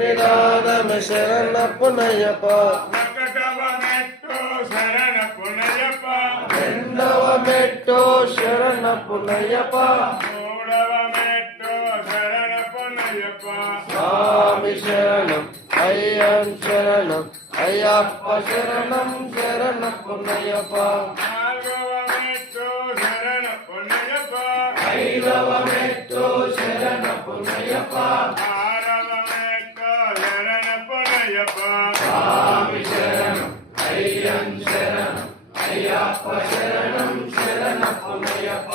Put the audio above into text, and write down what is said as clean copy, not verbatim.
నిదానమే శరణప్పనయ్యప్ప ఒకటవ మెట్టు శరణప్పనయ్యప్ప రెండవ మెట్టు శరణప్పనయ్యప్ప మూడవ మెట్టు శరణప్పనయ్యప్ప స్వామి శరణం అయ్యం శరణం అయ్యప్ప శరణం శరణప్పనయ్యప్ప నాలుగవ మెట్టు శరణప్పనయ్యప్ప ఐదవ మెట్టు శరణప్పనయ్యప్ప ఆరవ మెట్టు శరణప్పనయ్యప్ప స్వామి శరణం అయ్యం శరణం అయ్యప్ప శరణం శరణప్పనయ్యప్ప